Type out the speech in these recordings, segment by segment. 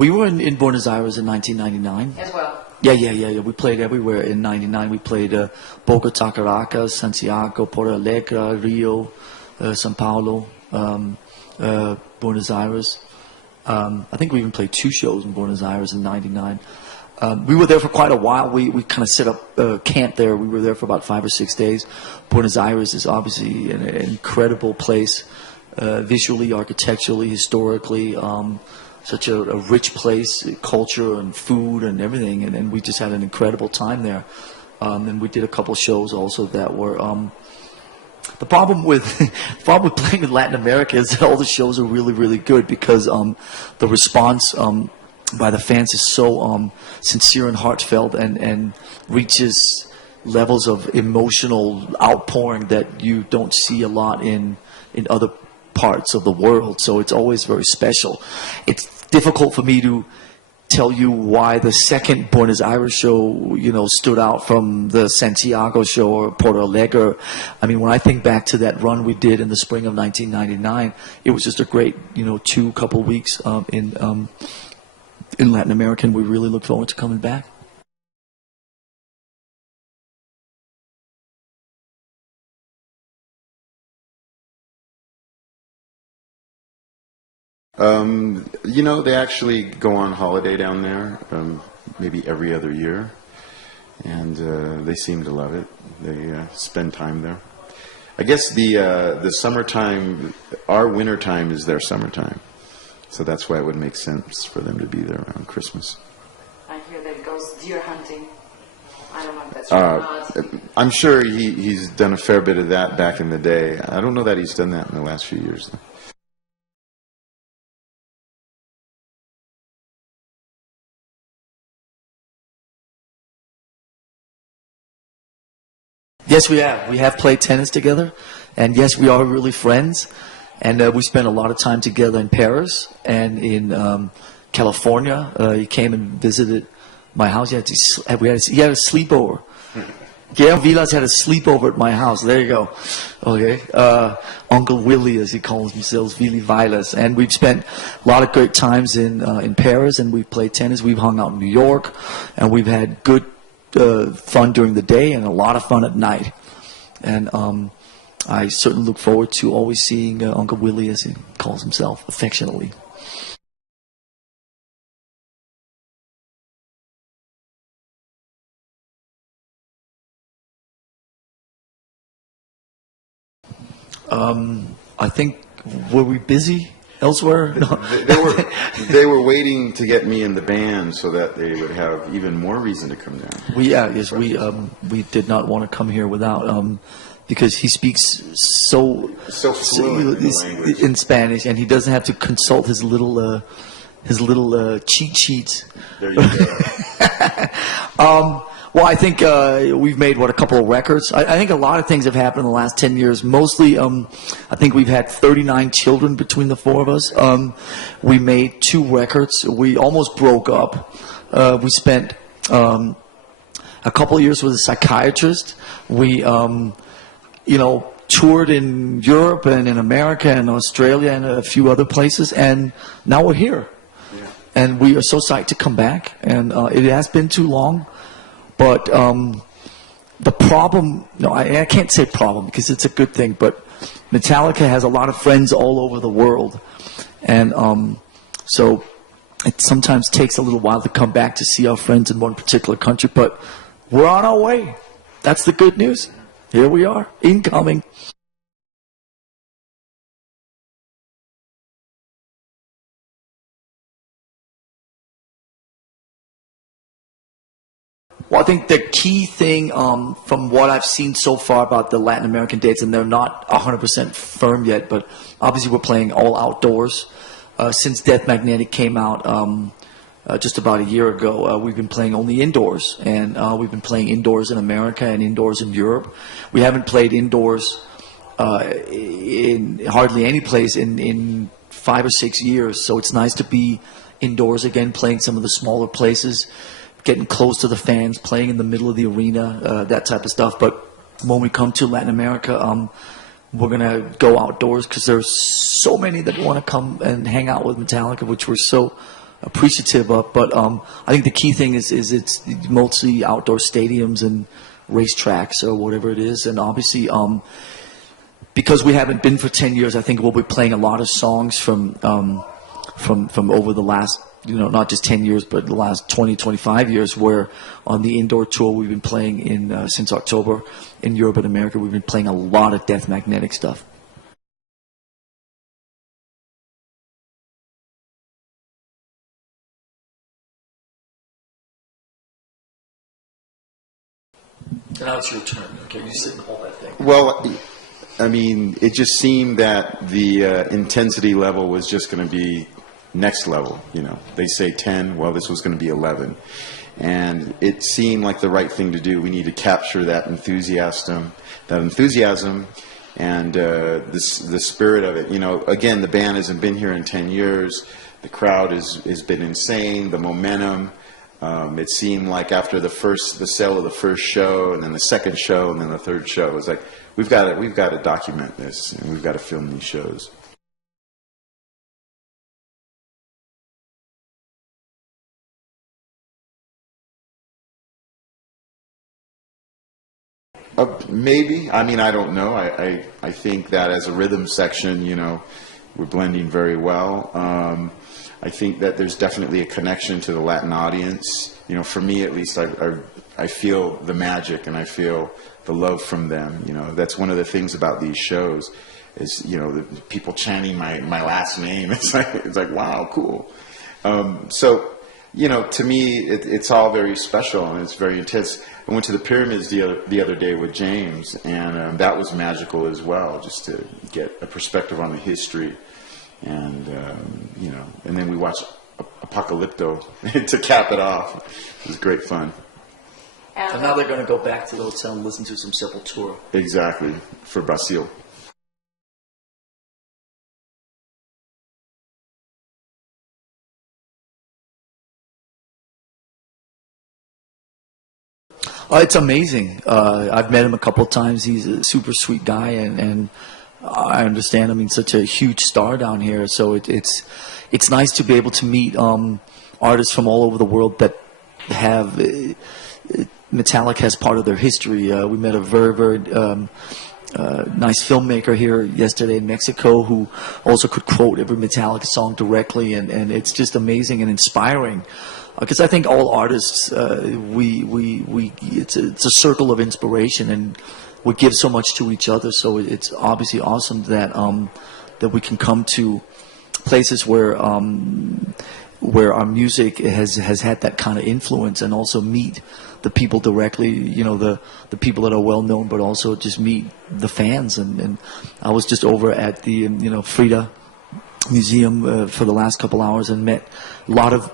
We were in Buenos Aires in 1999. As well. Yeah. We played everywhere in '99. We played Bogota, Caracas, Santiago, Porto Alegre, Rio, São Paulo, Buenos Aires. I think we even played 2 shows in Buenos Aires in '99. We were there for quite a while. We kind of set up camp there. We were there for about 5 or 6 days. Buenos Aires is obviously an incredible place, visually, architecturally, historically. Such a rich place, culture and food and everything, and we just had an incredible time there. And we did a couple shows also that were. The problem with playing in Latin America is that all the shows are really, really good because the response by the fans is so sincere and heartfelt and reaches levels of emotional outpouring that you don't see a lot in other parts of the world. So it's always very special. It's difficult for me to tell you why the second Buenos Aires show, stood out from the Santiago show or Porto Alegre. I mean, when I think back to that run we did in the spring of 1999, it was just a great, couple weeks in Latin America, and we really look forward to coming back. They actually go on holiday down there, maybe every other year, and they seem to love it. They spend time there. I guess the summertime, our wintertime is their summertime, so that's why it would make sense for them to be there around Christmas. I hear that he goes deer hunting. I don't know if that's right or not. I'm sure he's done a fair bit of that back in the day. I don't know that he's done that in the last few years, though. Yes, we have. We have played tennis together, and yes, we are really friends. And we spent a lot of time together in Paris and in California. He came and visited my house. He had a sleepover. Guillermo Vilas had a sleepover at my house. There you go. Okay, Uncle Willie, as he calls himself, Willy Vilas. And we've spent a lot of great times in Paris, and we've played tennis. We've hung out in New York, and we've had good fun during the day and a lot of fun at night. And I certainly look forward to always seeing Uncle Willie, as he calls himself affectionately. I think, were we busy elsewhere? No. They were waiting to get me in the band so that they would have even more reason to come down. We did not want to come here without because he speaks so fluent in the language. in Spanish, and he doesn't have to consult his little cheat sheets. There you go. Well, I think we've made, a couple of records. I think a lot of things have happened in the last 10 years. Mostly, I think we've had 39 children between the 4 of us. We made 2 records. We almost broke up. We spent a couple of years with a psychiatrist. We, toured in Europe and in America and Australia and a few other places. And now we're here. Yeah. And we are so psyched to come back. And it has been too long. But the problem, I can't say problem because it's a good thing, but Metallica has a lot of friends all over the world. And so it sometimes takes a little while to come back to see our friends in one particular country, but we're on our way. That's the good news. Here we are, incoming. Well, I think the key thing from what I've seen so far about the Latin American dates, and they're not 100% firm yet, but obviously we're playing all outdoors. Since Death Magnetic came out just about a year ago, we've been playing only indoors. And we've been playing indoors in America and indoors in Europe. We haven't played indoors in hardly any place in 5 or 6 years. So it's nice to be indoors again, playing some of the smaller places, getting close to the fans, playing in the middle of the arena, that type of stuff. But when we come to Latin America, we're going to go outdoors because there's so many that want to come and hang out with Metallica, which we're so appreciative of. But I think the key thing is it's mostly outdoor stadiums and racetracks or whatever it is, and obviously because we haven't been for 10 years, I think we'll be playing a lot of songs from over the last, not just 10 years, but the last 20, 25 years, where on the indoor tour we've been playing since October in Europe and America, we've been playing a lot of Death Magnetic stuff. Now it's your turn. Okay, you sit and hold that thing. Well, I mean, it just seemed that the intensity level was just going to be next level. They say 10. Well, this was going to be 11. And it seemed like the right thing to do. We need to capture that enthusiasm, and the spirit of it. Again, the band hasn't been here in 10 years. The crowd has been insane. The momentum. It seemed like after the sale of the first show, and then the second show, and then the third show, it was like we've got to document this, and we've got to film these shows. Maybe. I mean, I don't know. I think that as a rhythm section, we're blending very well. I think that there's definitely a connection to the Latin audience. For me at least, I feel the magic and I feel the love from them. That's one of the things about these shows is, the people chanting my last name. It's like wow, cool. So, to me, it's all very special and it's very intense. I went to the pyramids the other day with James, and that was magical as well, just to get a perspective on the history. And and then we watched Apocalypto to cap it off. It was great fun. And now they're going to go back to the hotel and listen to some Sepultura. Exactly, for Brazil. It's amazing. I've met him a couple of times. He's a super sweet guy, and I understand. I mean, such a huge star down here. So it's nice to be able to meet artists from all over the world that have Metallica as part of their history. We met a very, very nice filmmaker here yesterday in Mexico who also could quote every Metallica song directly, and it's just amazing and inspiring. Because I think all artists, it's a circle of inspiration, and we give so much to each other. So it's obviously awesome that that we can come to places where our music has had that kind of influence, and also meet the people directly. The people that are well known, but also just meet the fans. And I was just over at the Frida Museum for the last couple hours and met a lot of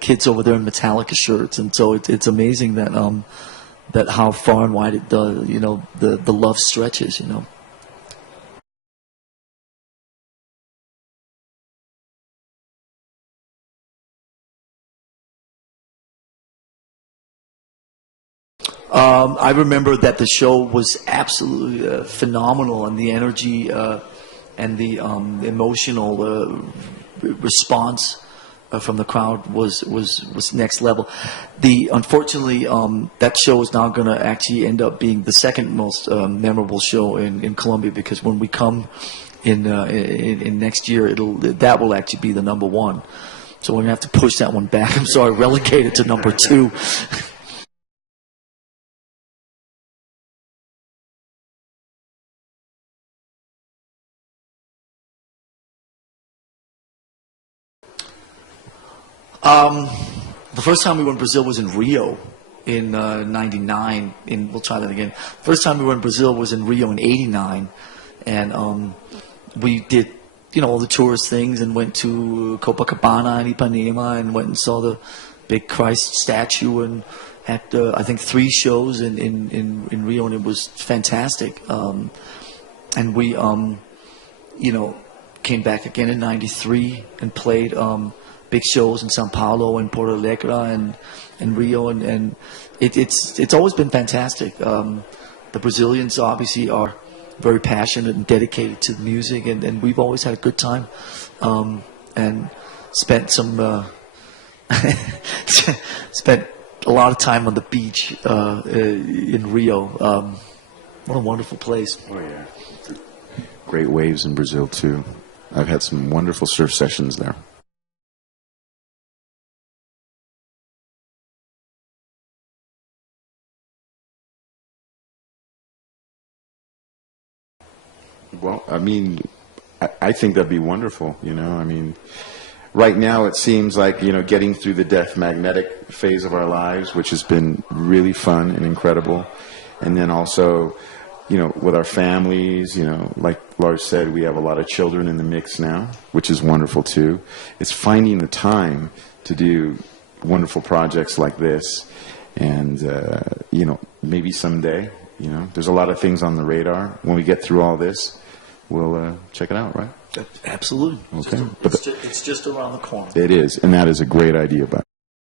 kids over there in Metallica shirts, and so it's amazing that that how far and wide the love stretches. I remember that the show was absolutely phenomenal, and the energy and the emotional response from the crowd was next level. Unfortunately, that show is now going to actually end up being the second most memorable show in Colombia, because when we come in next year, that will actually be the number one. So we're going to have to push that one back. I'm sorry, relegate it to number 2. The first time we were in Brazil was in Rio in '99. We'll try that again. First time we were in Brazil was in Rio in '89, and we did all the tourist things and went to Copacabana and Ipanema and went and saw the big Christ statue, and had I think 3 shows in Rio, and it was fantastic. And we came back again in '93 and played big shows in Sao Paulo and Porto Alegre and Rio, and it's always been fantastic. The Brazilians obviously are very passionate and dedicated to the music, and we've always had a good time. And spent some spent a lot of time on the beach in Rio. What a wonderful place. Oh, yeah. Great waves in Brazil, too. I've had some wonderful surf sessions there. Well, I mean, I think that'd be wonderful, you know. I mean, right now it seems like, you know, getting through the death magnetic phase of our lives, which has been really fun and incredible. And then also, you know, with our families, you know, like Lars said, we have a lot of children in the mix now, which is wonderful too. It's finding the time to do wonderful projects like this. And, you know, maybe someday, you know, there's a lot of things on the radar. When we get through all this, we'll check it out, right? Absolutely. Okay. It's just around the corner. It is, and that is a great idea, but